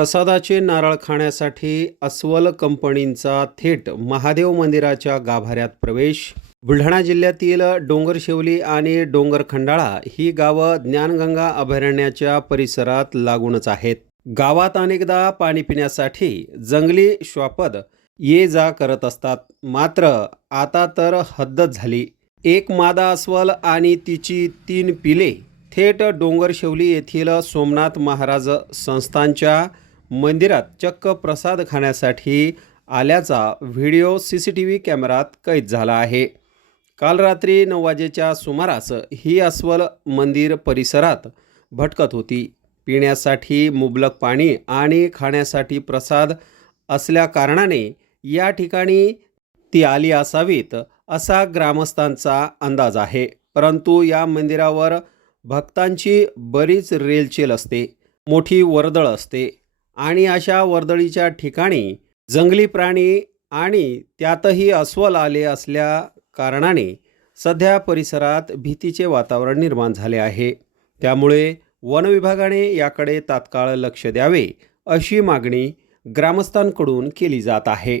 प्रसादाचे नारळ खाण्यासाठी अस्वल कंपनींचा थेट महादेव मंदिराच्या गाभाऱ्यात प्रवेश. बुलढाणा जिल्ह्यातील डोंगरशिवली आणि डोंगर खंडाळा ही गावं ज्ञानगंगा अभयारण्याच्या परिसरात लागूनच आहेत. गावात अनेकदा पाणी पिण्यासाठी जंगली श्वापद ये जा करत असतात. मात्र आता तर हद्दच झाली. एक मादा अस्वल आणि तिची तीन पिले थेट डोंगरशेवली येथील सोमनाथ महाराज संस्थांच्या मंदिरात चक्क प्रसाद खाण्यासाठी आल्याचा video C C T V कॅमेरात कैद झाला आहे. काल रात्री नऊ वाजेच्या सुमारास ही अस्वल मंदिर परिसरात भटकत होती. पिण्यासाठी मुबलक पाणी आणि खाण्यासाठी प्रसाद असल्या कारणाने या ठिकाणी ती आली असावीत असा ग्रामस्थांचा अंदाज आहे. परंतु या मंदिरावर भक्तांची बरीच रेलचेल असते मोठी वर्दळ असते. आणि अशा वर्दळीच्या ठिकाणी जंगली प्राणी आणि त्यातही अस्वल आले असल्या कारणाने सध्या परिसरात भीतीचे वातावरण निर्माण झाले आहे. त्यामुळे वनविभागाने याकडे तात्काळ लक्ष द्यावे अशी मागणी ग्रामस्थांकडून केली जात आहे.